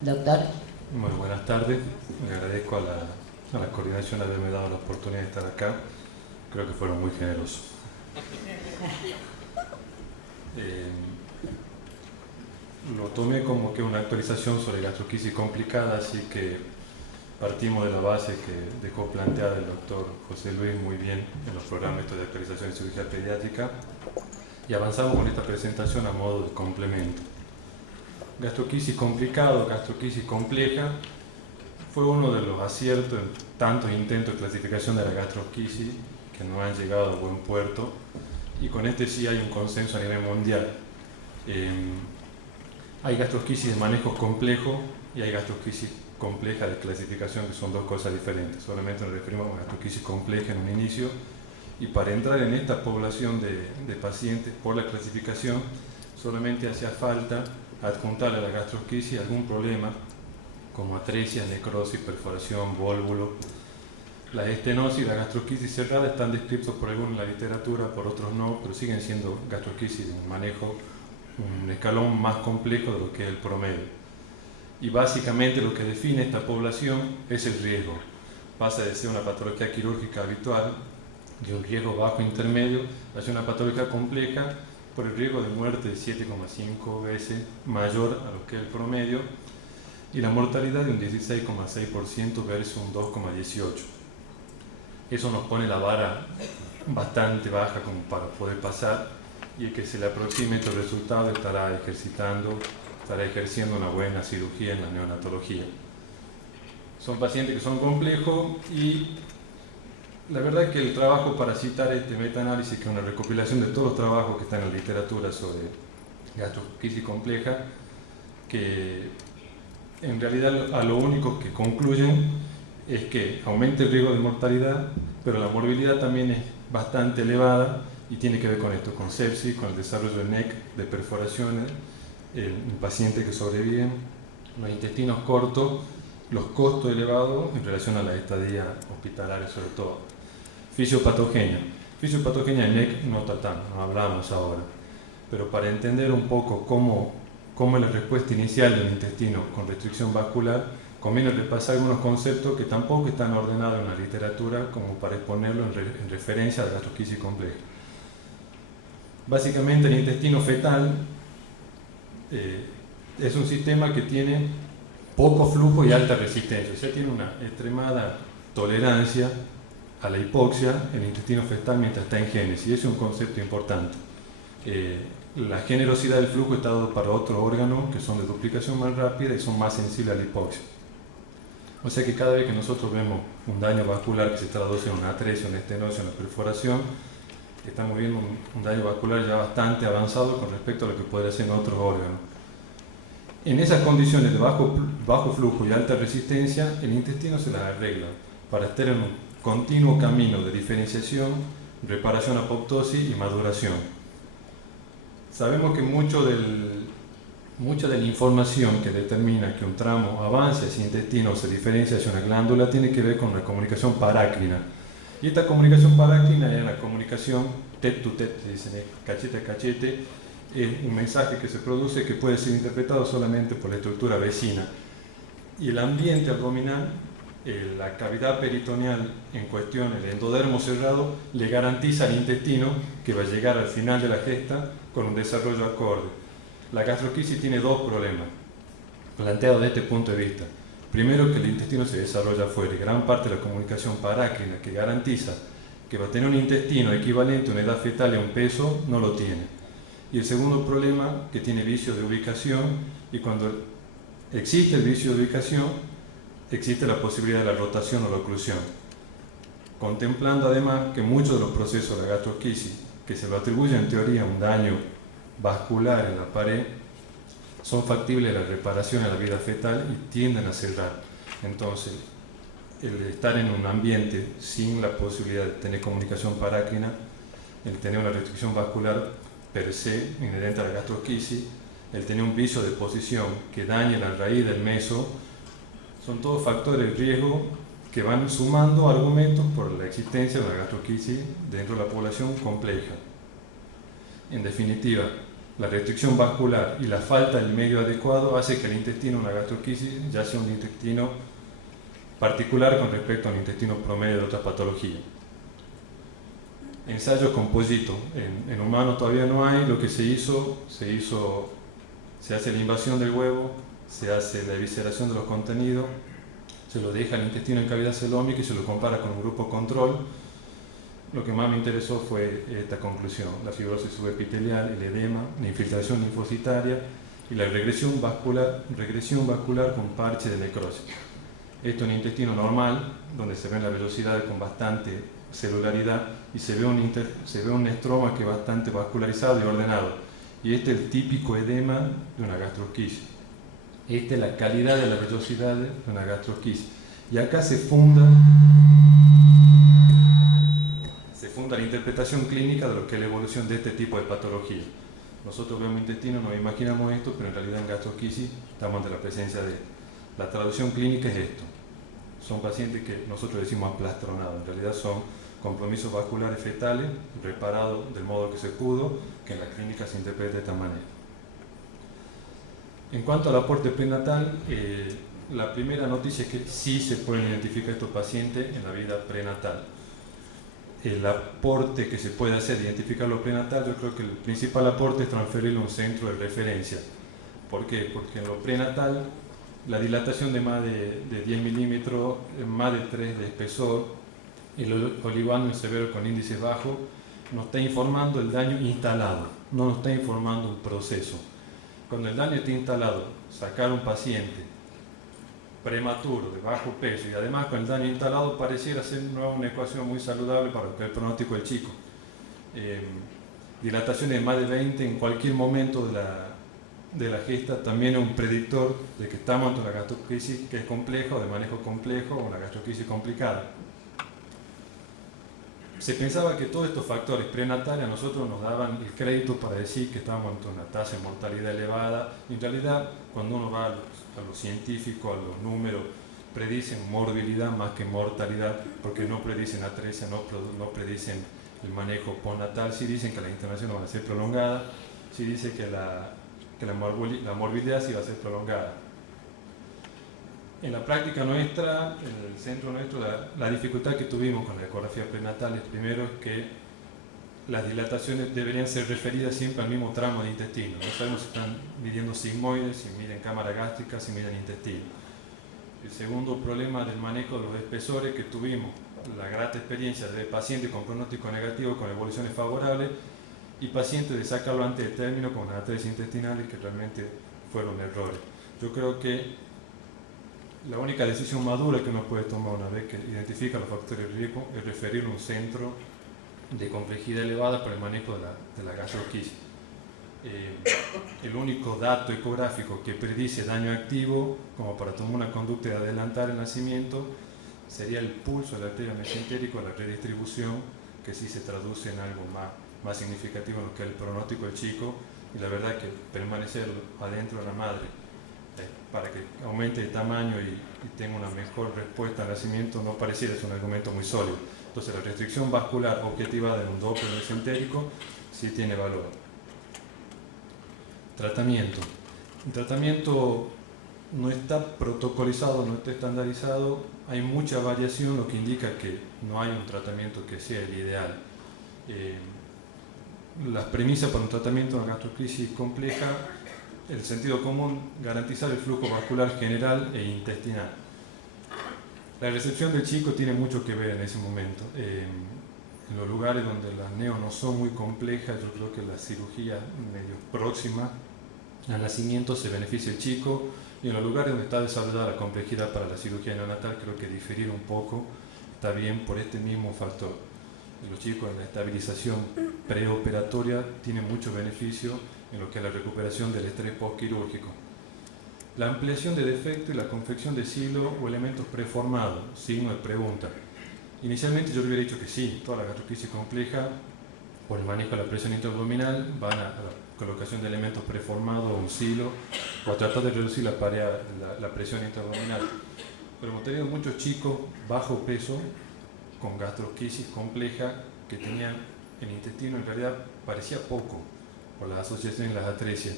Doctor, Muy buenas tardes, le agradezco a la coordinación haberme dado la oportunidad de estar acá, creo que fueron muy generosos. Eh, lo tomé como que una actualización sobre gastroquisis complicada, así que partimos de la base que dejó planteada el doctor José Luis muy bien en los programas de actualización de cirugía pediátrica y avanzamos con esta presentación a modo de complemento. Gastroquisis complicado, gastroquisis compleja, fue uno de los aciertos en tantos intentos de clasificación de la gastroquisis que no han llegado a buen puerto, y con este sí hay un consenso a nivel mundial. Hay gastroquisis de manejo complejo y hay gastroquisis compleja de clasificación, que son dos cosas diferentes. Solamente nos referimos a gastroquisis compleja en un inicio, y para entrar en esta población de pacientes por la clasificación solamente hacía falta adjuntarle a la gastroquisis algún problema como atresia, necrosis, perforación, vólvulo. La estenosis y la gastroquisis cerrada están descritos por algunos en la literatura, por otros no, pero siguen siendo gastroquisis de un manejo, un escalón más complejo de lo que es el promedio. Y básicamente lo que define esta población es el riesgo. Pasa de ser una patología quirúrgica habitual, de un riesgo bajo intermedio, a ser una patología compleja por el riesgo de muerte de 7,5 veces mayor a lo que es el promedio, y la mortalidad de un 16,6% versus un 2,18%. Eso nos pone la vara bastante baja como para poder pasar, y el que se le aproxime estos resultados estará ejerciendo una buena cirugía en la neonatología. Son pacientes que son complejos, y la verdad es que el trabajo para citar este metaanálisis, que es una recopilación de todos los trabajos que están en la literatura sobre gastroquisis compleja, que en realidad a lo único que concluyen es que aumenta el riesgo de mortalidad, pero la morbilidad también es bastante elevada y tiene que ver con esto, con sepsis, con el desarrollo de NEC, de perforaciones, el paciente que sobreviven, los intestinos cortos, los costos elevados en relación a la estadía hospitalaria sobre todo. Fisiopatogenia. Fisiopatogenia en NEC no tratamos, no hablamos ahora, pero para entender un poco cómo es la respuesta inicial del intestino con restricción vascular, conviene repasar algunos conceptos que tampoco están ordenados en la literatura como para exponerlo en referencia a la gastroquisis compleja. Básicamente el intestino fetal es un sistema que tiene poco flujo y alta resistencia, o sea, tiene una extremada tolerancia a la hipoxia en el intestino fetal mientras está en génesis, y ese es un concepto importante. La generosidad del flujo está dado para otros órganos que son de duplicación más rápida y son más sensibles a la hipoxia. O sea que cada vez que nosotros vemos un daño vascular que se traduce en una atresia, una estenosis, una perforación, estamos viendo un daño vascular ya bastante avanzado con respecto a lo que podría ser en otros órganos. En esas condiciones de bajo flujo y alta resistencia, el intestino se las arregla para estar en un continuo camino de diferenciación, reparación, apoptosis y maduración. Sabemos que mucha de la información que determina que un tramo avance hacia el intestino o se diferencia hacia una glándula tiene que ver con la comunicación parácrina. Y esta comunicación parácrina es la comunicación tête to tête, se dice cachete a cachete, es un mensaje que se produce que puede ser interpretado solamente por la estructura vecina. Y el ambiente abdominal, la cavidad peritoneal en cuestión, el endodermo cerrado, le garantiza al intestino que va a llegar al final de la gesta con un desarrollo acorde. La gastroquisis tiene dos problemas planteados desde este punto de vista. Primero, que el intestino se desarrolla afuera, y gran parte de la comunicación parácrina que garantiza que va a tener un intestino equivalente a una edad fetal y a un peso, no lo tiene. Y el segundo problema, que tiene vicio de ubicación, y cuando existe el vicio de ubicación, existe la posibilidad de la rotación o la oclusión. Contemplando además que muchos de los procesos de la gastroquisis, que se lo atribuye en teoría a un daño vascular en la pared, son factibles de la reparación en la vida fetal y tienden a cerrar. Entonces, el estar en un ambiente sin la posibilidad de tener comunicación parácrina, el tener una restricción vascular per se inherente a la gastroquisis, el tener un vicio de posición que dañe la raíz del meso, son todos factores de riesgo que van sumando argumentos por la existencia de la gastroquisis dentro de la población compleja. En definitiva, la restricción vascular y la falta del medio adecuado hace que el intestino, una gastroquisis, ya sea un intestino particular con respecto al intestino promedio de otras patologías. Ensayos con pollito, en humanos todavía no hay. Lo que se hace la invasión del huevo, se hace la evisceración de los contenidos, se lo deja el intestino en cavidad celómica y se lo compara con un grupo control. Lo que más me interesó fue esta conclusión: la fibrosis subepitelial, el edema, la infiltración linfocitaria y la regresión vascular con parche de necrosis. Esto en intestino normal, donde se ven las velocidades con bastante celularidad y se ve un estroma que es bastante vascularizado y ordenado. Y este es el típico edema de una gastroquisis. Esta es la calidad de las velocidades de una gastroquisis. Y acá se funda la interpretación clínica de lo que es la evolución de este tipo de patología. Nosotros vemos intestino, nos imaginamos esto, pero en realidad en gastroquisis estamos ante la presencia de esto. La traducción clínica es esto: son pacientes que nosotros decimos aplastronados, en realidad son compromisos vasculares fetales reparados del modo que se pudo, que en la clínica se interpreta de esta manera. En cuanto al aporte prenatal, la primera noticia es que sí se pueden identificar estos pacientes en la vida prenatal. El aporte que se puede hacer de identificar lo prenatal, yo creo que el principal aporte es transferirlo a un centro de referencia. ¿Por qué? Porque en lo prenatal, la dilatación de más de 10 milímetros, más de 3 de espesor, el olivano severo con índice bajo, nos está informando el daño instalado, no nos está informando un proceso. Cuando el daño está instalado, sacar un paciente prematuro, de bajo peso y además con el daño instalado pareciera ser una ecuación muy saludable para el pronóstico del chico. Dilataciones de más de 20 en cualquier momento de la gesta también es un predictor de que estamos ante una gastrocrisis que es compleja o de manejo complejo o una gastrocrisis complicada. Se pensaba que todos estos factores prenatales a nosotros nos daban el crédito para decir que estábamos ante una tasa de mortalidad elevada. En realidad, cuando uno va a lo científico, a los números, predicen morbilidad más que mortalidad, porque no predicen atresia, no predicen el manejo postnatal. Sí dicen que las internaciones van a ser prolongadas, sí dicen que la morbilidad sí va a ser prolongada. En la práctica nuestra, en el centro nuestro, la dificultad que tuvimos con la ecografía prenatal es primero que las dilataciones deberían ser referidas siempre al mismo tramo de intestino. No sabemos si están midiendo sigmoides, si miden cámara gástrica, si miden intestino. El segundo problema del manejo de los espesores que tuvimos, la grata experiencia de pacientes con pronóstico negativo con evoluciones favorables y pacientes de sacarlo antes del término con atresia intestinales que realmente fueron errores. Yo creo que la única decisión madura que uno puede tomar una vez que identifica los factores de riesgo es referirlo a un centro de complejidad elevada para el manejo de la gastroquisis. El único dato ecográfico que predice daño activo, como para tomar una conducta de adelantar el nacimiento, sería el pulso de la arteria mesentérica, la redistribución, que sí se traduce en algo más significativo en lo que es el pronóstico del chico, y la verdad que permanecer adentro de la madre para que aumente el tamaño y tenga una mejor respuesta al nacimiento no pareciera ser un argumento muy sólido. Entonces la restricción vascular objetivada en un Doppler mesentérico sí tiene valor. Tratamiento. El tratamiento no está protocolizado, no está estandarizado, hay mucha variación, lo que indica que no hay un tratamiento que sea el ideal. Las premisas para un tratamiento de una gastrocrisis compleja: el sentido común, garantizar el flujo vascular general e intestinal. La recepción del chico tiene mucho que ver en ese momento. En los lugares donde las neos no son muy complejas, yo creo que la cirugía medio próxima al nacimiento se beneficia el chico, y en los lugares donde está desarrollada la complejidad para la cirugía neonatal, creo que diferir un poco está bien por este mismo factor. Los chicos en la estabilización preoperatoria tienen mucho beneficio en lo que es la recuperación del estrés postquirúrgico. La ampliación de defecto y la confección de silo o elementos preformados, signo de pregunta. Inicialmente yo le hubiera dicho que sí, toda la gastrocrisis compleja, por el manejo de la presión intraabdominal, van a la colocación de elementos preformados o un silo, o a tratar de reducir la presión intraabdominal. Pero hemos tenido muchos chicos bajo peso, con gastrocrisis compleja, que tenían el intestino en realidad parecía poco, por las asociaciones y las atresias.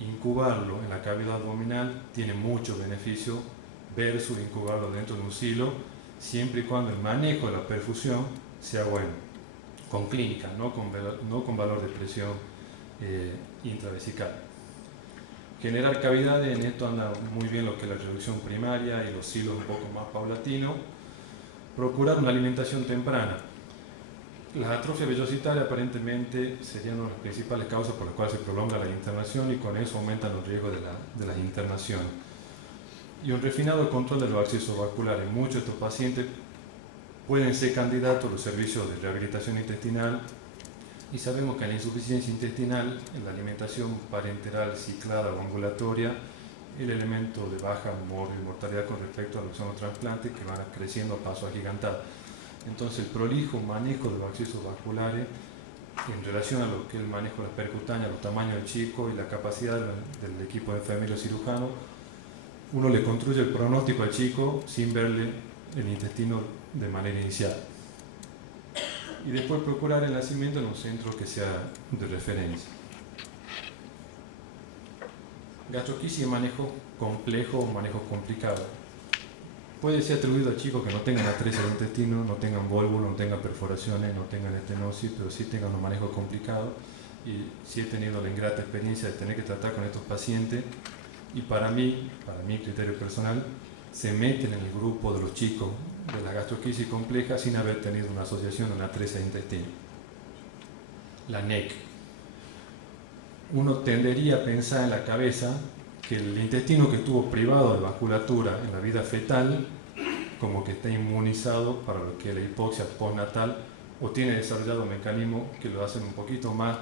Incubarlo en la cavidad abdominal tiene mucho beneficio versus incubarlo dentro de un silo, siempre y cuando el manejo de la perfusión sea bueno, con clínica, no con valor de presión intravesical. Generar cavidades, en esto anda muy bien lo que es la reducción primaria y los silos un poco más paulatinos. Procurar una alimentación temprana. Las atrofias vellositarias aparentemente serían una de las principales causas por las cuales se prolonga la internación y con eso aumentan los riesgos de las internaciones. Y un refinado control de los accesos vasculares. Muchos de estos pacientes pueden ser candidatos a los servicios de rehabilitación intestinal y sabemos que en la insuficiencia intestinal, en la alimentación parenteral ciclada o ambulatoria, el elemento de baja mortalidad con respecto a los que son los trasplantes que van creciendo a paso agigantado. Entonces, el prolijo manejo de los accesos vasculares en relación a lo que es el manejo de las percutaneas, los tamaños del chico y la capacidad del equipo de enfermeros cirujanos, uno le construye el pronóstico al chico sin verle el intestino de manera inicial. Y después procurar el nacimiento en un centro que sea de referencia. Gastroquisis es manejo complejo o manejo complicado. Puede ser atribuido a chicos que no tengan atresia del intestino, no tengan vólvulo, no tengan perforaciones, no tengan estenosis, pero sí tengan un manejo complicado. Y sí he tenido la ingrata experiencia de tener que tratar con estos pacientes y para mi criterio personal, se meten en el grupo de los chicos de la gastroquisis compleja sin haber tenido una asociación de una atresia de intestino. La NEC. Uno tendería a pensar en la cabeza que el intestino que estuvo privado de vasculatura en la vida fetal, como que está inmunizado para lo que es la hipoxia postnatal, o tiene desarrollado mecanismos que lo hacen un poquito más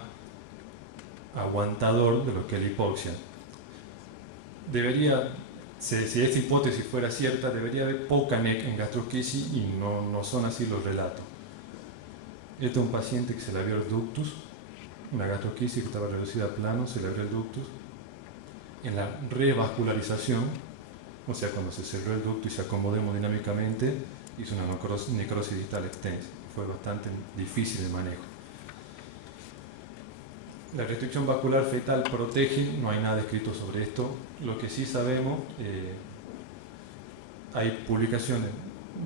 aguantador de lo que es la hipoxia. Si esta hipótesis fuera cierta, debería haber poca NEC en gastroquisis y no son así los relatos. Este es un paciente que se le abrió el ductus, una gastroquisis que estaba reducida a plano, se le abrió el ductus. En la revascularización, o sea, cuando se cerró el ducto y se acomodó hemodinámicamente, hizo una necrosis distal extensa. Fue bastante difícil el manejo. La restricción vascular fetal protege, no hay nada escrito sobre esto. Lo que sí sabemos, hay publicaciones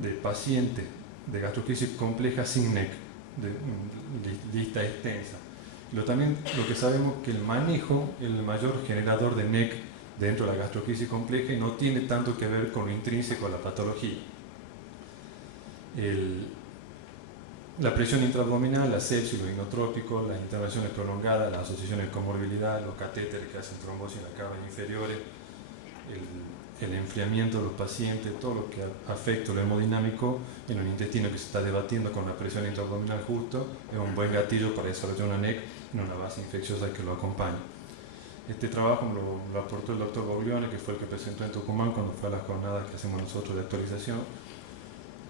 de pacientes de gastrocrisis compleja sin NEC, de lista extensa. También lo que sabemos es que el manejo es el mayor generador de NEC dentro de la gastrocrisis compleja y no tiene tanto que ver con lo intrínseco a la patología. La presión intraabdominal, la sepsis, los inotrópicos, las intervenciones prolongadas, las asociaciones de comorbilidad, los catéteres que hacen trombosis en las capas inferiores, el enfriamiento de los pacientes, todo lo que afecta lo hemodinámico en un intestino que se está debatiendo con la presión intraabdominal justo, es un buen gatillo para desarrollar una NEC en una base infecciosa que lo acompañe. Este trabajo lo aportó el doctor Boglione, que fue el que presentó en Tucumán cuando fue a las jornadas que hacemos nosotros de actualización.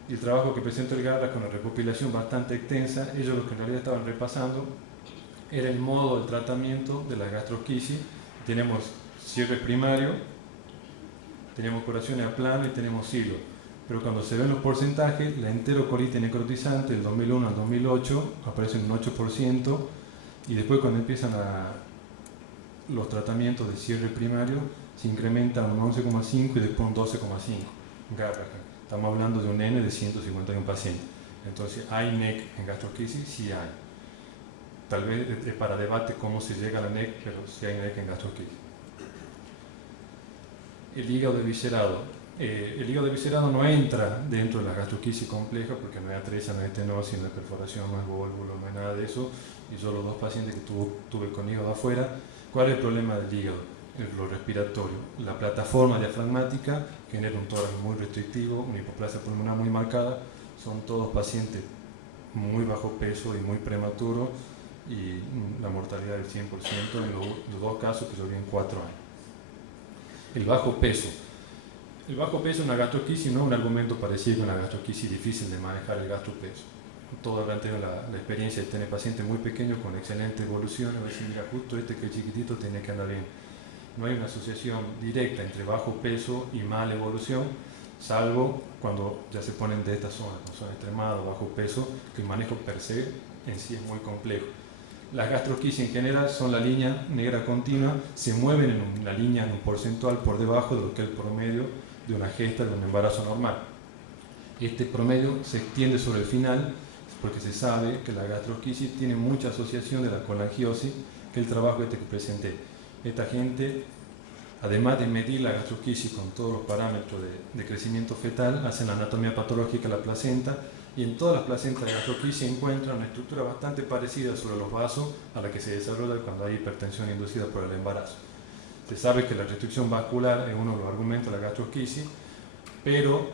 Y el trabajo que presentó el Garra con una recopilación bastante extensa, ellos lo que en realidad estaban repasando era el modo de tratamiento de la gastroquisis. Tenemos cierre primario, tenemos curaciones a plano y tenemos silo. Pero cuando se ven los porcentajes, la enterocolitis necrotizante del 2001 al 2008 aparece en un 8%, y después cuando empiezan los tratamientos de cierre primario se incrementan un 11,5 y después un 12,5. Estamos hablando de un N de 151 pacientes. Entonces, ¿hay NEC en gastroquisis? Sí hay. Tal vez es para debate cómo se llega a la NEC, pero sí hay NEC en gastroquisis. El hígado desviscerado. El hígado desviscerado no entra dentro de la gastroquisis compleja porque no hay atresia, no hay estenosis, no hay perforación, no hay vólvulo, no hay nada de eso. Y solo 2 pacientes que tuve con hígado afuera. ¿Cuál es el problema del hígado? Lo respiratorio. La plataforma diafragmática genera un tórax muy restrictivo, una hipoplasia pulmonar muy marcada. Son todos pacientes muy bajo peso y muy prematuros, y la mortalidad del 100% en los 2 casos que yo vi en 4 años. El bajo peso. El bajo peso en la gastroquisis no es un argumento parecido con la gastroquisis difícil de manejar el gastropeso. Todos han tenido la experiencia de tener pacientes muy pequeños con excelente evolución y decir, mira, justo este que es chiquitito tiene que andar bien. No hay una asociación directa entre bajo peso y mala evolución, salvo cuando ya se ponen de estas zonas, con zonas extremadas, bajo peso, que el manejo per se en sí es muy complejo. Las gastrosquisis en general son la línea negra continua, se mueven en una línea en un porcentual por debajo de lo que es el promedio de una gesta, de un embarazo normal. Este promedio se extiende sobre el final porque se sabe que la gastrosquisis tiene mucha asociación de la colangiosis, que es el trabajo que presenté. Esta gente, además de medir la gastrosquisis con todos los parámetros de crecimiento fetal, hacen la anatomía patológica de la placenta, y en todas las placentas de gastrosquisis se encuentra una estructura bastante parecida sobre los vasos a la que se desarrolla cuando hay hipertensión inducida por el embarazo. Se sabe que la restricción vascular es uno de los argumentos de la gastrosquisis, pero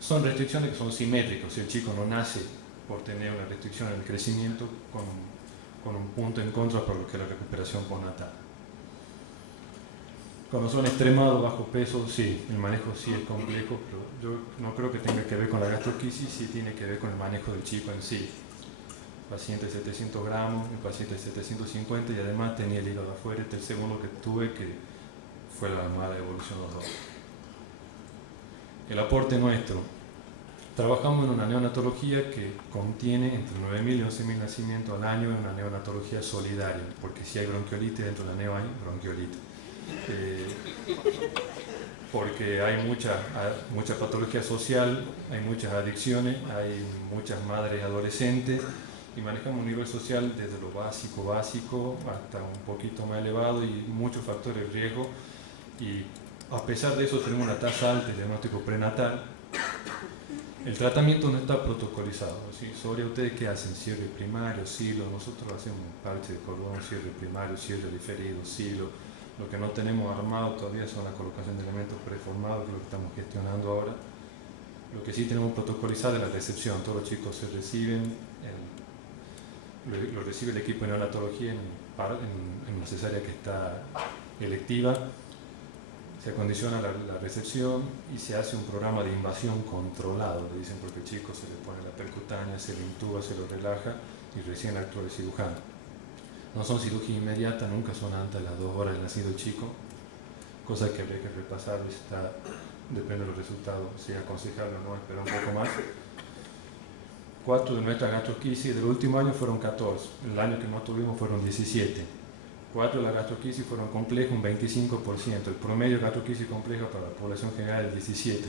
son restricciones que son simétricas. Si el chico no nace por tener una restricción en el crecimiento con un punto en contra por lo que es la recuperación postnatal. Cuando son extremados, bajo peso, sí, el manejo sí es complejo, pero yo no creo que tenga que ver con la gastrosquisis, sí tiene que ver con el manejo del chico en sí. El paciente de 700 gramos, el paciente de 750, y además tenía el hígado afuera. Este es el segundo que tuve, que fue la mala evolución de los dos. El aporte nuestro. Trabajamos en una neonatología que contiene entre 9.000 y 11.000 nacimientos al año, en una neonatología solidaria, porque si hay bronquiolitis, dentro de la neo hay bronquiolitis. Porque hay mucha patología social, hay muchas adicciones, hay muchas madres adolescentes, y manejamos un nivel social desde lo básico hasta un poquito más elevado, y muchos factores de riesgo, y a pesar de eso tenemos una tasa alta de diagnóstico prenatal. El tratamiento no está protocolizado, ¿sí? Sobre ustedes que hacen cierre primario, silo, nosotros hacemos un parche de cordón, cierre primario, cierre diferido, silo. Lo que no tenemos armado todavía son la colocación de elementos preformados, que es lo que estamos gestionando ahora. Lo que sí tenemos protocolizado es la recepción. Todos los chicos se reciben, lo recibe el equipo de neonatología en una cesárea que está electiva. Se acondiciona la recepción y se hace un programa de invasión controlado, le dicen, porque el chico se le pone la percutánea, se le intuba, se lo relaja y recién actúa el cirujano. No son cirugía inmediata, nunca son antes de las 2 horas del nacido el chico, cosa que habría que repasar, depende de los resultados, si es aconsejable o no, esperar un poco más. 4 de nuestras gastrosquisis del último año fueron 14, el año que no tuvimos fueron 17. 4 de las gastrosquisis fueron complejas, un 25%, el promedio de gastrosquisis compleja para la población general es 17%,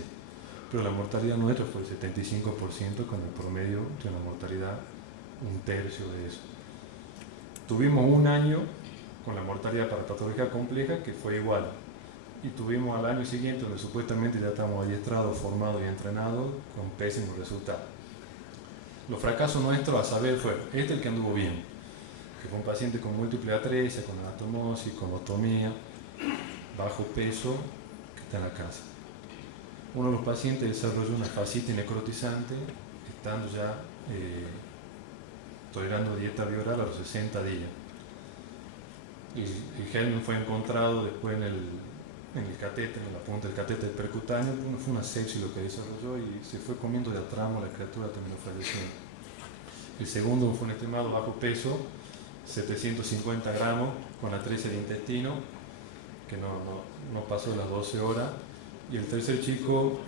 pero la mortalidad nuestra fue el 75%, con el promedio de una mortalidad un tercio de eso. Tuvimos un año con la mortalidad para patología compleja que fue igual, y tuvimos al año siguiente donde supuestamente ya estamos adiestrados, formados y entrenados con pésimos resultados. Los fracasos nuestros, a saber, fue el que anduvo bien, que fue un paciente con múltiple atresia, con anatomosis, con otomía, bajo peso, que está en la casa. Uno de los pacientes desarrolló una fascitis necrotizante, estando ya tolerando dieta bioral a los 60 días. Y el germen fue encontrado después en el catéter, en la punta del catéter percutáneo. Fue una sepsis lo que desarrolló y se fue comiendo de a tramo, la criatura terminó falleciendo. El segundo fue un extremado bajo peso, 750 gramos, con atresia de intestino, que no pasó las 12 horas. Y el tercer chico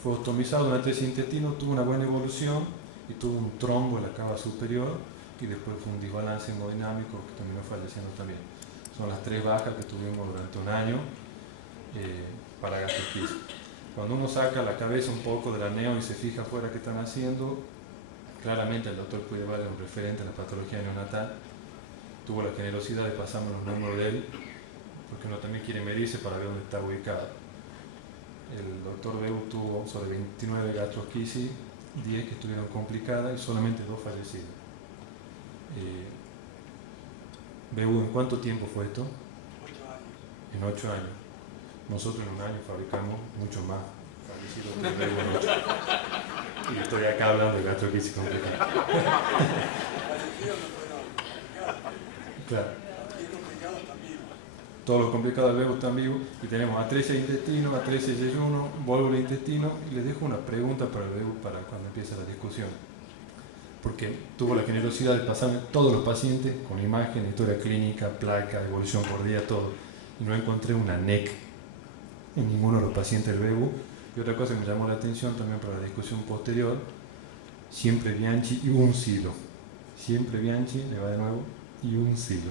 fue ostomizado, una atresia de intestino, tuvo una buena evolución y tuvo un trombo en la cava superior, y después fue un desbalance hemodinámico que terminó falleciendo también. Son las 3 bajas que tuvimos durante un año para gastrosquisis. Cuando uno saca la cabeza un poco de la neo y se fija afuera qué están haciendo, claramente el doctor puede valer un referente a la patología neonatal. Tuvo la generosidad de pasarme los números de él, porque uno también quiere medirse para ver dónde está ubicado. El doctor Beu tuvo sobre 29 gastrosquisis, 10 que estuvieron complicadas y solamente 2 fallecidos. Beu, ¿en cuánto tiempo fue esto? 8 años. En 8 años. Nosotros en un año fabricamos mucho más fallecidos que Beu en 8. Y estoy acá hablando de gastrosquisis complicada. Claro. Todos los complicados del Beu están vivos, y tenemos atresia de intestino, atresia de yeyuno, válvula de intestino, y les dejo una pregunta para el Beu para cuando empiece la discusión. Porque tuvo la generosidad de pasarme todos los pacientes con imagen, historia clínica, placa, evolución por día, todo. Y no encontré una NEC en ninguno de los pacientes del Beu. Y otra cosa que me llamó la atención también para la discusión posterior, siempre Bianchi y un silo. Siempre Bianchi, le va de nuevo, y un silo.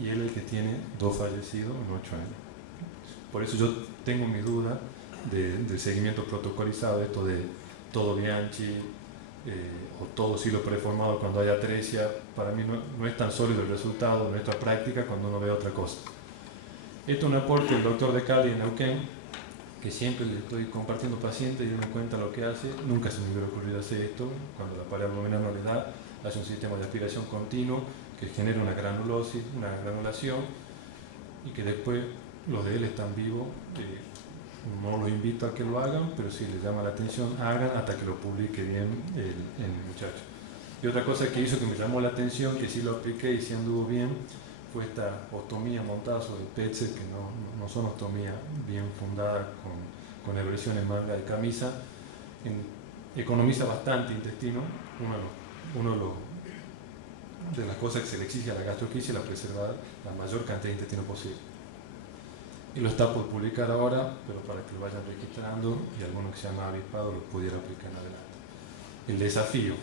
Y él es el que tiene 2 fallecidos en 8 años. Por eso yo tengo mi duda del seguimiento protocolizado, esto de todo Bianchi o todo silo preformado cuando haya atresia. Para mí no es tan sólido el resultado de nuestra práctica cuando uno ve otra cosa. Esto es un aporte del doctor de Cali en Neuquén, que siempre le estoy compartiendo pacientes y él me cuenta lo que hace. Nunca se me hubiera ocurrido hacer esto. Cuando la pared abdominal no le da, hace un sistema de aspiración continuo que genera una granulosis, una granulación, y que después los de él están vivos. No los invito a que lo hagan, pero si les llama la atención, hagan hasta que lo publique bien el muchacho. Y otra cosa que hizo que me llamó la atención, que sí lo apliqué y sí anduvo bien, fue esta ostomía montada sobre peces, que no son ostomías bien fundadas con eversión en manga de camisa. Economiza bastante intestino. Uno de las cosas que se le exige a la gastroquisia es la preservar la mayor cantidad de intestino posible. Y lo está por publicar ahora, pero para que lo vayan registrando y alguno que se llama avispado lo pudiera aplicar en adelante. El desafío.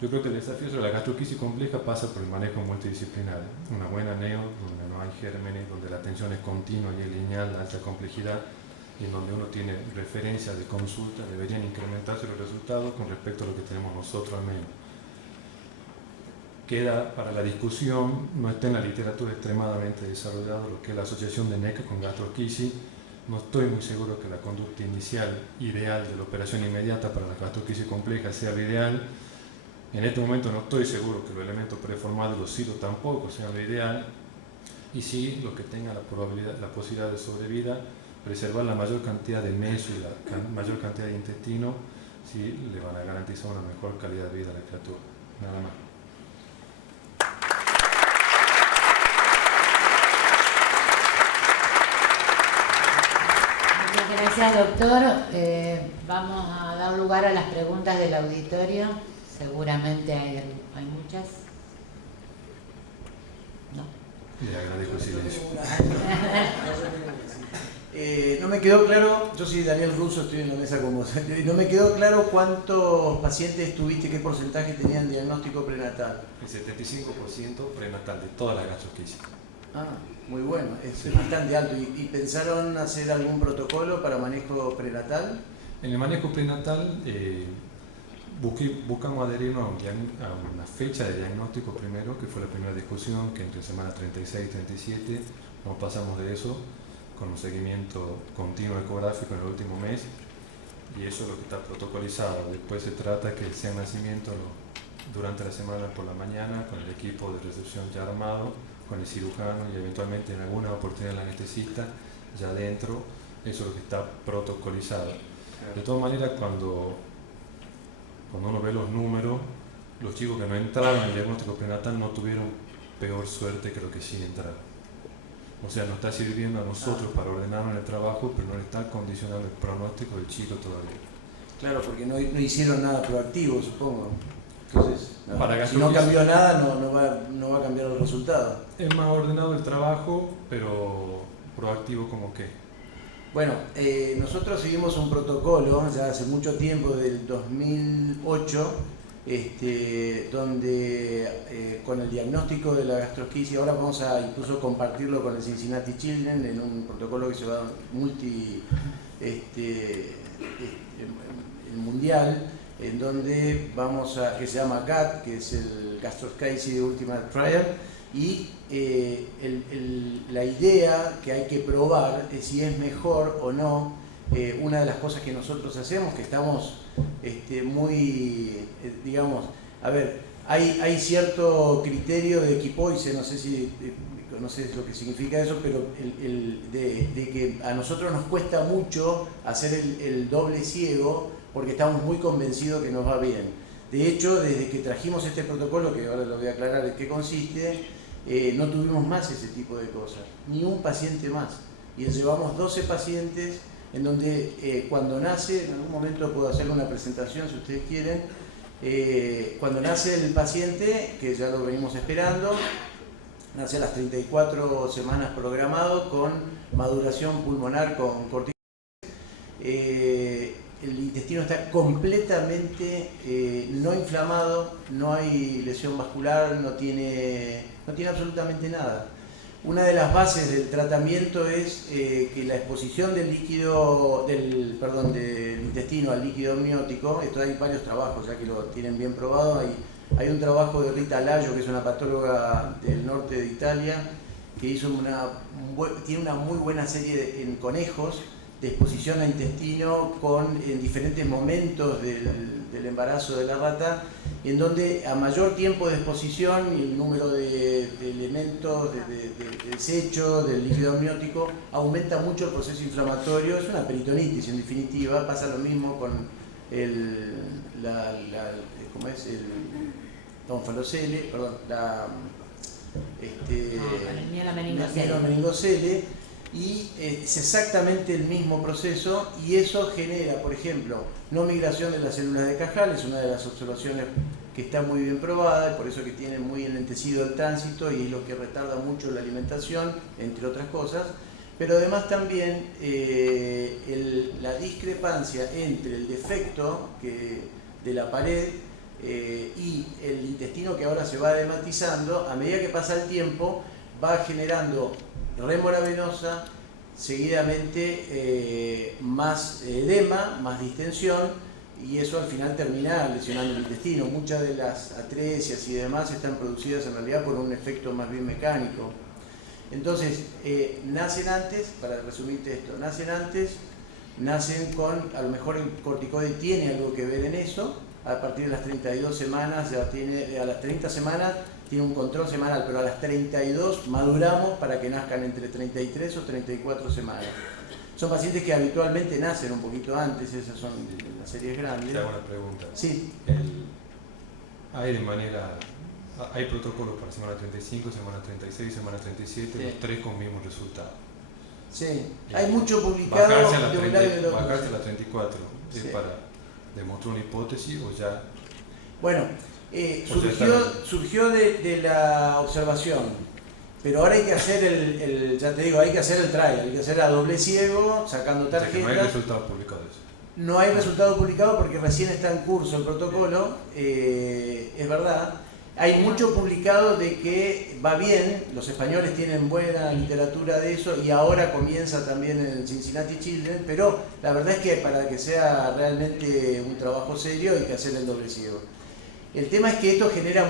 Yo creo que el desafío sobre la gastroquisia compleja pasa por el manejo multidisciplinar. Una buena neo, donde no hay gérmenes, donde la atención es continua y es lineal, de alta complejidad, y en donde uno tiene referencias de consulta, deberían incrementarse los resultados con respecto a lo que tenemos nosotros al menos. Queda para la discusión, no está en la literatura extremadamente desarrollado lo que es la asociación de NECA con gastroquisia. No estoy muy seguro que la conducta inicial ideal de la operación inmediata para la gastroquisia compleja sea lo ideal. En este momento no estoy seguro que los elementos preformados, los silos tampoco sean lo ideal, y sí, los que tengan la posibilidad de sobrevida, preservar la mayor cantidad de meso y la mayor cantidad de intestino, sí le van a garantizar una mejor calidad de vida a la criatura. Nada más. Muchas gracias, doctor. Vamos a dar lugar a las preguntas del auditorio. Seguramente hay muchas. ¿No? Le agradezco el silencio. No me quedó claro, yo soy Daniel Russo, estoy en la mesa con vos, no me quedó claro cuántos pacientes tuviste, qué porcentaje tenían diagnóstico prenatal. El 75% prenatal de todas las gastroquisias. Ah, muy bueno, es bastante alto. ¿Y pensaron hacer algún protocolo para manejo prenatal? En el manejo prenatal buscamos adherirnos a una fecha de diagnóstico primero, que fue la primera discusión, que entre semana 36 y 37 nos pasamos de eso con un seguimiento continuo ecográfico en el último mes, y eso es lo que está protocolizado. Después se trata que sea nacimiento durante la semana por la mañana, con el equipo de recepción ya armado, con el cirujano y eventualmente en alguna oportunidad el anestesista ya adentro. Eso es lo que está protocolizado. De todas maneras, cuando uno ve los números, los chicos que no entraron en el diagnóstico prenatal no tuvieron peor suerte que los que sí entraron. O sea, nos está sirviendo a nosotros para ordenarnos el trabajo, pero no le está condicionando el pronóstico del chico todavía. Claro, porque no hicieron nada proactivo, supongo. Entonces, si no cambió nada, no va a cambiar el resultado. Es más ordenado el trabajo, pero proactivo como qué. Bueno, nosotros seguimos un protocolo ya hace mucho tiempo, del 2008, donde con el diagnóstico de la gastroquisia, ahora vamos a incluso compartirlo con el Cincinnati Children en un protocolo que se va mundial, en donde que se llama GATT, que es el Gastroscopy Ultimate Trial, y la idea que hay que probar es si es mejor o no. Una de las cosas que nosotros hacemos, que estamos digamos, a ver, hay cierto criterio de equipoise, no sé lo que significa eso, pero de que a nosotros nos cuesta mucho hacer el doble ciego, porque estamos muy convencidos que nos va bien. De hecho, desde que trajimos este protocolo, que ahora lo voy a aclarar en qué consiste, no tuvimos más ese tipo de cosas, ni un paciente más. Y llevamos 12 pacientes en donde cuando nace, en algún momento puedo hacerle una presentación si ustedes quieren, cuando nace el paciente, que ya lo venimos esperando, nace a las 34 semanas programado con maduración pulmonar con corticoides. el intestino está completamente no inflamado, no hay lesión vascular, no tiene absolutamente nada. Una de las bases del tratamiento es que la exposición del intestino al líquido amniótico, esto hay varios trabajos ya que lo tienen bien probado, hay un trabajo de Rita Layo, que es una patóloga del norte de Italia, que tiene una muy buena serie en conejos de exposición a intestino en diferentes momentos del embarazo de la rata, en donde a mayor tiempo de exposición y el número de elementos, de desecho del líquido amniótico, aumenta mucho el proceso inflamatorio. Es una peritonitis en definitiva. Pasa lo mismo con la meningocele, y es exactamente el mismo proceso, y eso genera, por ejemplo, no migración de las células de Cajal. Es una de las observaciones que está muy bien probada, y por eso que tiene muy enlentecido el tránsito y es lo que retarda mucho la alimentación, entre otras cosas. Pero además también la discrepancia entre el defecto de la pared y el intestino, que ahora se va edematizando, a medida que pasa el tiempo va generando rémora venosa, seguidamente más edema, más distensión, y eso al final termina lesionando el intestino. Muchas de las atresias y demás están producidas en realidad por un efecto más bien mecánico. Entonces, nacen antes, para resumirte esto, nacen con, a lo mejor el corticoide tiene algo que ver en eso. A partir de las 32 semanas, a las 30 semanas tiene un control semanal, pero a las 32 maduramos para que nazcan entre 33 o 34 semanas. Son pacientes que habitualmente nacen un poquito antes, esas son las series grandes. Te hago una pregunta. Sí. Hay protocolos para semana 35, semana 36, semana 37, sí. Los tres con mismo resultado. Sí, hay mucho publicado. Bajarse a la 34, sí. ¿Es para demostrar una hipótesis o ya? Bueno, surgió de la observación. Pero ahora hay que hacer ya te digo, hay que hacer el trial, hay que hacer a doble ciego, sacando tarjetas. O sea, que no hay resultados publicados. No hay resultado publicado porque recién está en curso el protocolo, es verdad. Hay mucho publicado de que va bien, los españoles tienen buena literatura de eso y ahora comienza también en el Cincinnati Children, pero la verdad es que para que sea realmente un trabajo serio hay que hacer el doble ciego. El tema es que esto genera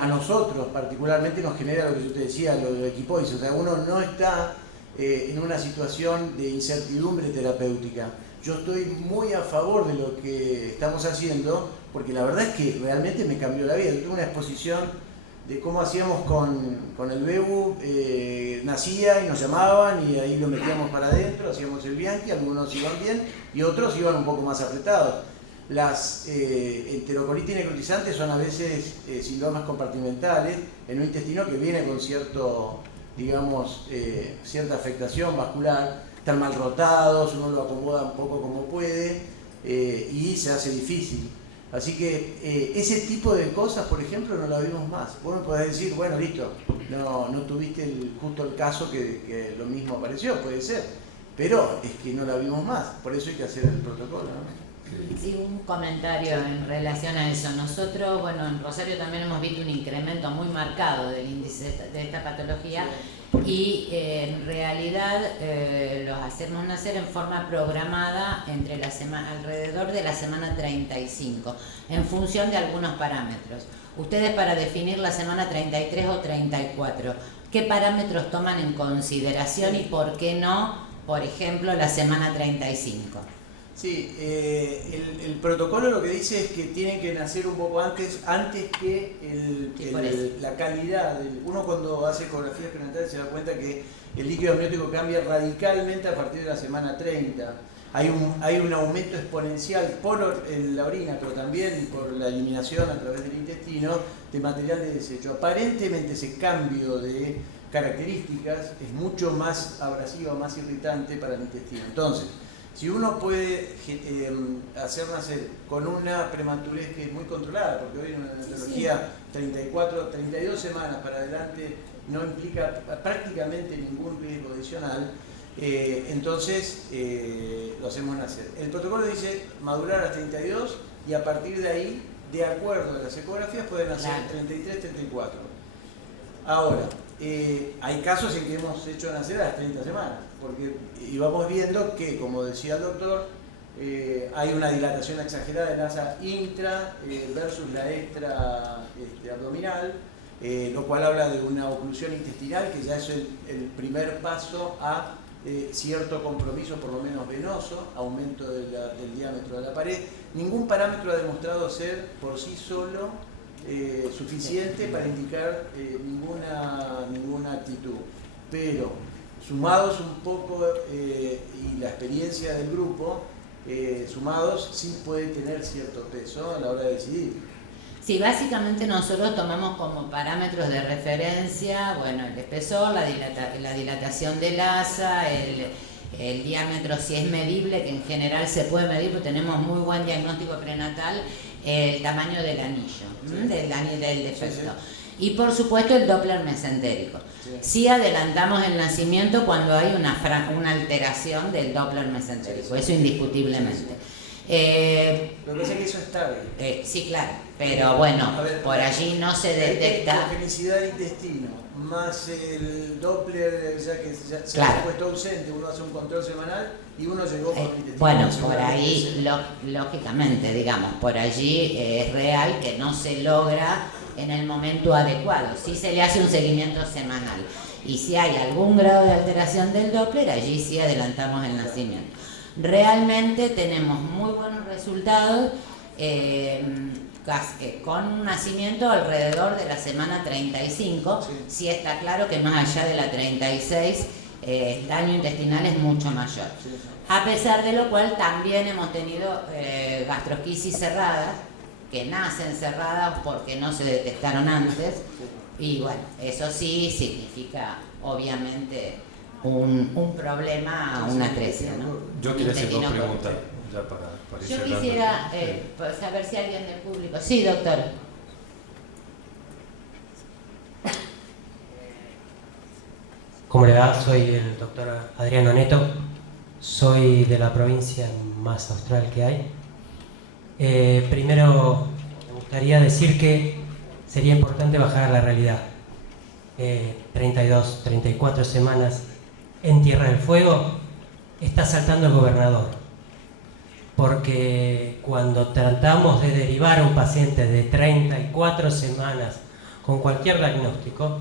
a nosotros particularmente nos genera lo que yo te decía, lo de equipoides. O sea, uno no está en una situación de incertidumbre terapéutica. Yo estoy muy a favor de lo que estamos haciendo, porque la verdad es que realmente me cambió la vida. Yo tuve una exposición de cómo hacíamos con el BEU, nacía y nos llamaban y ahí lo metíamos para adentro, hacíamos el Bianchi, algunos iban bien y otros iban un poco más apretados. Las enterocolitis necrotizantes son a veces síndromes compartimentales en un intestino que viene con cierta afectación vascular, están mal rotados, uno lo acomoda un poco como puede y se hace difícil. Así que ese tipo de cosas, por ejemplo, no lo vimos más. Vos me podés decir, bueno, listo, no tuviste justo el caso que lo mismo apareció, puede ser, pero es que no la vimos más, por eso hay que hacer el protocolo, ¿no? Sí, un comentario en relación a eso. Nosotros, bueno, en Rosario también hemos visto un incremento muy marcado del índice de esta patología, sí. Y en realidad los hacemos nacer en forma programada alrededor de la semana 35, en función de algunos parámetros. Ustedes, para definir la semana 33 o 34, ¿qué parámetros toman en consideración y por qué no, por ejemplo, la semana 35? Sí, el protocolo lo que dice es que tienen que nacer un poco antes que la calidad. Uno cuando hace ecografías prenatales se da cuenta que el líquido amniótico cambia radicalmente a partir de la semana 30. Hay un aumento exponencial por la orina, pero también por la eliminación a través del intestino de material de desecho. Aparentemente ese cambio de características es mucho más abrasivo, más irritante para el intestino. Entonces, si uno puede hacer nacer con una prematurez que es muy controlada, porque hoy en una neonatología 32 semanas para adelante no implica prácticamente ningún riesgo adicional, Entonces lo hacemos nacer. El protocolo dice madurar a las 32 y a partir de ahí, de acuerdo a las ecografías, pueden nacer 33, 34. Ahora, hay casos en que hemos hecho nacer a las 30 semanas, porque íbamos viendo que, como decía el doctor, hay una dilatación exagerada del asa intra versus la extra abdominal, lo cual habla de una oclusión intestinal, que ya es el primer paso a cierto compromiso, por lo menos venoso, aumento del diámetro de la pared. Ningún parámetro ha demostrado ser por sí solo suficiente para indicar ninguna actitud, pero sumados un poco y la experiencia del grupo, sumados sí puede tener cierto peso a la hora de decidir. Sí, básicamente nosotros tomamos como parámetros de referencia, bueno, el espesor, la dilatación del asa, el diámetro si es medible, que en general se puede medir porque tenemos muy buen diagnóstico prenatal, el tamaño del anillo, del defecto. Y por supuesto el Doppler mesentérico. Sí adelantamos el nacimiento cuando hay una alteración del Doppler mesentérico, eso indiscutiblemente. Lo que pasa es que eso está bien. Sí, claro, pero bueno, por allí no se detecta. La felicidad del intestino, más el Doppler, ya que se ha puesto ausente, uno hace un control semanal y uno llegó con el intestino. Bueno, por ahí, lógicamente, digamos, por allí es real que no se logra en el momento adecuado. Sí se le hace un seguimiento semanal. Y si hay algún grado de alteración del Doppler, allí sí adelantamos el nacimiento. Realmente tenemos muy buenos resultados con un nacimiento alrededor de la semana 35. Sí está claro que más allá de la 36 el daño intestinal es mucho mayor. A pesar de lo cual también hemos tenido gastrosquisis cerradas, que nacen cerradas porque no se detectaron antes. Y bueno, eso sí significa obviamente un problema, una atresia, ¿no? Yo quería hacer dos preguntas ya para ir Yo cerrando. quisiera saber si alguien del público. Sí, doctor. ¿Cómo le va? Soy el doctor Adriano Neto. Soy de la provincia más austral que hay. Primero me gustaría decir que sería importante bajar a la realidad. 32, 34 semanas en Tierra del Fuego, está saltando el gobernador, porque cuando tratamos de derivar a un paciente de 34 semanas con cualquier diagnóstico,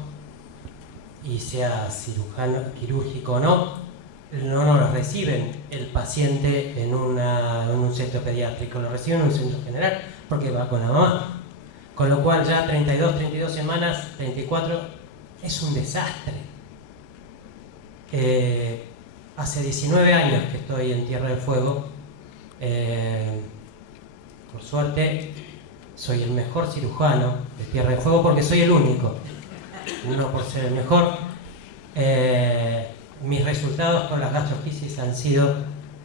y sea cirujano, quirúrgico o no nos reciben el paciente en un centro pediátrico, lo reciben en un centro general porque va con la mamá, con lo cual ya 32 semanas, 34 es un desastre. Hace 19 años que estoy en Tierra del Fuego. Por suerte soy el mejor cirujano de Tierra del Fuego porque soy el único, no por ser el mejor. Mis resultados con las gastrosquisis han sido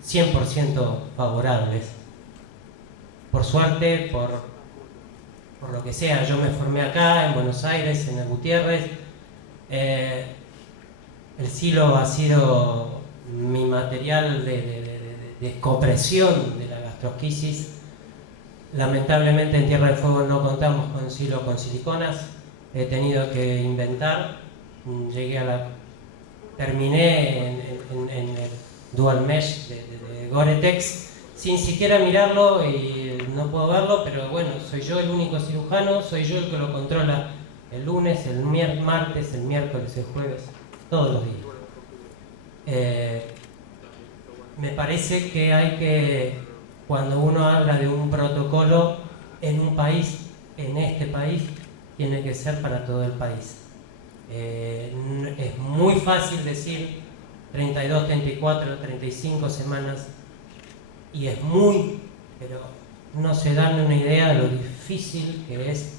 100% favorables. Por suerte, por lo que sea, yo me formé acá en Buenos Aires, en el Gutiérrez. El silo ha sido mi material de compresión de la gastrosquisis. Lamentablemente en Tierra del Fuego no contamos con silo con siliconas. He tenido que inventar. Terminé en el Dual Mesh de Gore-Tex sin siquiera mirarlo y no puedo verlo, pero bueno, soy yo el único cirujano, soy yo el que lo controla el lunes, el martes, el miércoles, el jueves, todos los días. Me parece que hay que, cuando uno habla de un protocolo en un país, en este país, tiene que ser para todo el país. Es muy fácil decir 32, 34, 35 semanas y es pero no se dan una idea de lo difícil que es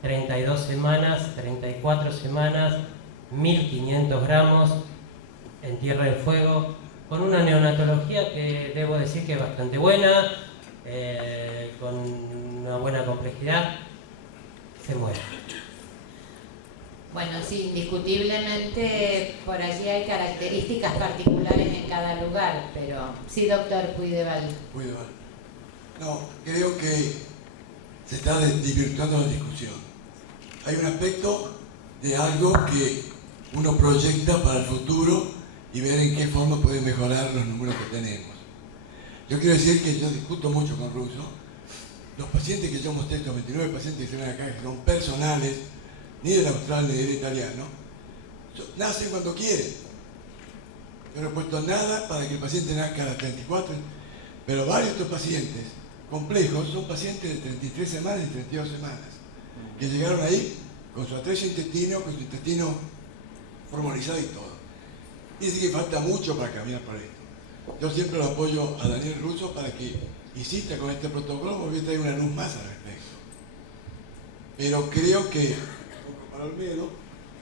32 semanas, 34 semanas, 1500 gramos en Tierra del Fuego, con una neonatología que debo decir que es bastante buena, con una buena complejidad, se muere. Bueno, sí, indiscutiblemente por allí hay características particulares en cada lugar, pero sí, doctor Puigdeval. No, creo que se está desvirtuando la discusión. Hay un aspecto de algo que uno proyecta para el futuro y ver en qué forma puede mejorar los números que tenemos. Yo quiero decir que yo discuto mucho con Russo. Los pacientes que yo mostré, estos 29 pacientes que se ven acá, que son personales, ni del austral ni del italiano, nacen cuando quieren. Yo no he puesto nada para que el paciente nazca a las 34, pero varios de estos pacientes complejos son pacientes de 33 semanas y 32 semanas, que llegaron ahí con su atresia intestino, con su intestino formalizado y todo. Dice que falta mucho para caminar por esto. Yo siempre lo apoyo a Daniel Russo para que insista con este protocolo, porque voy a traer una luz más al respecto. Pero creo que, para Olmedo,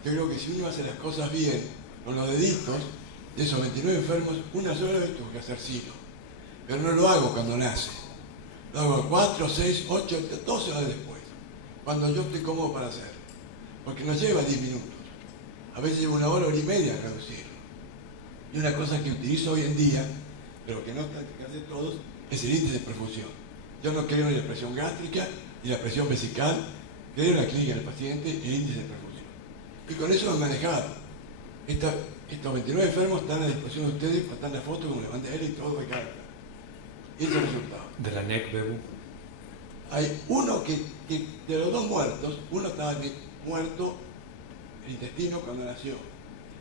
yo creo que si uno hace las cosas bien, con los deditos, de esos 29 enfermos, una sola vez tuvo que hacer silo. Pero no lo hago cuando nace. Lo hago 4, 6, 8, 12 horas después, cuando yo estoy cómodo para hacerlo. Porque nos lleva 10 minutos. A veces lleva 1 hora, hora y media a reducirlo. Y una cosa que utilizo hoy en día, pero que no está que hace todos, es el índice de perfusión. Yo no creo en la presión gástrica ni la presión vesical, creo en la clínica del paciente y el índice de perfusión. Y con eso lo he manejado. Estos 29 enfermos están a disposición de ustedes, están la foto con la bandera y todo de carta. Y ese es el resultado. De la NEC, Bebu. Hay uno que de los 2 muertos, uno estaba muerto el intestino cuando nació.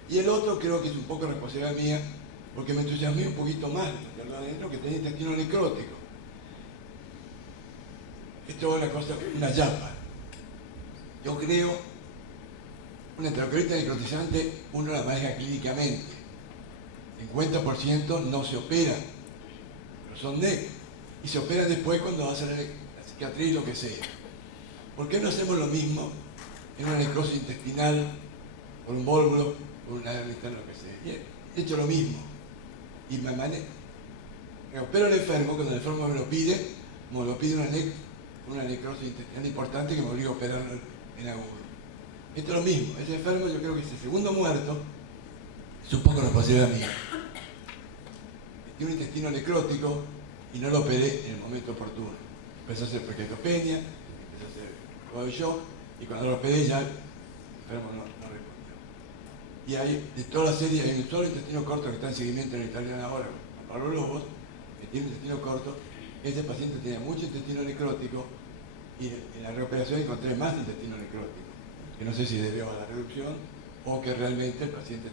Y el otro creo que es un poco responsabilidad mía, porque me entusiasmé un poquito más de lo adentro, que tenía intestino necrótico. Esto es una cosa, una yapa. Yo creo, una enterocolitis necrotizante uno la maneja clínicamente. 50% no se opera, pero son NEC. Y se operan después cuando hacen la cicatriz, lo que sea. ¿Por qué no hacemos lo mismo en una necrosis intestinal, por un vólvulo, por una hernia interna, lo que sea? Y he hecho lo mismo. Y me opero al enfermo, cuando el enfermo me lo pide una necrosis intestinal importante que me obliga a operarlo en agudo. Esto es lo mismo. Ese enfermo yo creo que es el segundo muerto, es un poco responsabilidad mía. Tiene un intestino necrótico y no lo operé en el momento oportuno. Empezó a hacer pequetopenia, empezó a hacer juego de shock, y cuando lo operé ya el enfermo no respondió. Y hay, de toda la serie, hay un solo intestino corto que está en seguimiento en el italiano ahora, con Pablo Lobos, que tiene un intestino corto. Ese paciente tenía mucho intestino necrótico y en la reoperación encontré más intestino necrótico, que no sé si debió a la reducción o que realmente el paciente